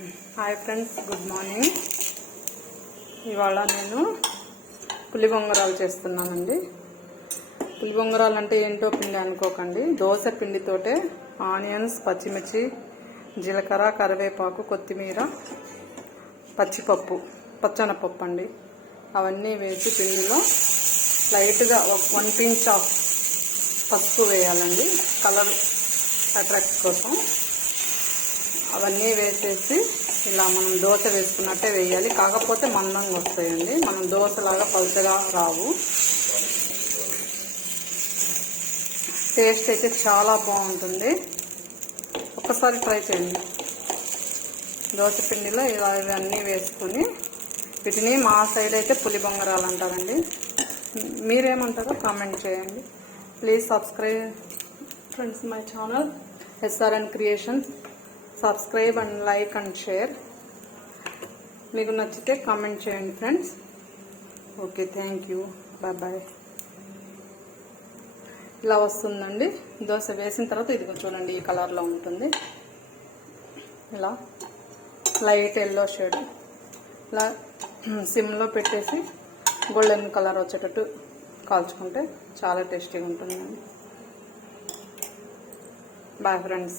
Hi friends, good morning. ఇవాళ నేను పులి బొంగరాలు చేస్తున్నానండి. పులి బొంగరాలు అంటే ఏంటో పిండి అనుకోకండి. దోశ పిండితోటే ఆనియన్స్, పచ్చిమిర్చి, జీలకర్ర, కరివేపాకు, కొత్తిమీర, పచ్చిపప్పు, పచ్చనపప్పు అండి, అవన్నీ వేసి పిండిలో లైట్గా 1 pinch ఆఫ్ పసుపు వేయాలండి, కలర్ అట్రాక్ట్ కోసం. అవన్నీ వేసేసి ఇలా మనం దోశ వేసుకున్నట్టే వేయాలి. కాకపోతే మందంగా వస్తాయండి, మనం దోశలాగా పలుచగా రావు. టేస్ట్ అయితే చాలా బాగుంటుంది, ఒక్కసారి ట్రై చేయండి. దోశ పిండిలో ఇలా ఇవన్నీ వేసుకొని వీటిని మా సైడ్ అయితే పులి బొంగరాలు అంటారండి. మీరేమంటారో కామెంట్ చేయండి. Please subscribe friends my channel SRN creations. Subscribe and like and share. మీకు నచ్చితే కామెంట్ చేయండి friends. Okay, thank you, bye. ఇలా వస్తుందండి దోశ వేసిన తర్వాత. ఇది చూడండి, ఈ కలర్లో ఉంటుంది. ఇలా లైట్ ఎల్లో షేడ్. ఇలా సిమ్లో పెట్టేసి గోల్డెన్ కలర్ వచ్చేటట్టు కాల్చుకుంటే చాలా టేస్టీగా ఉంటుందండి. Bye friends.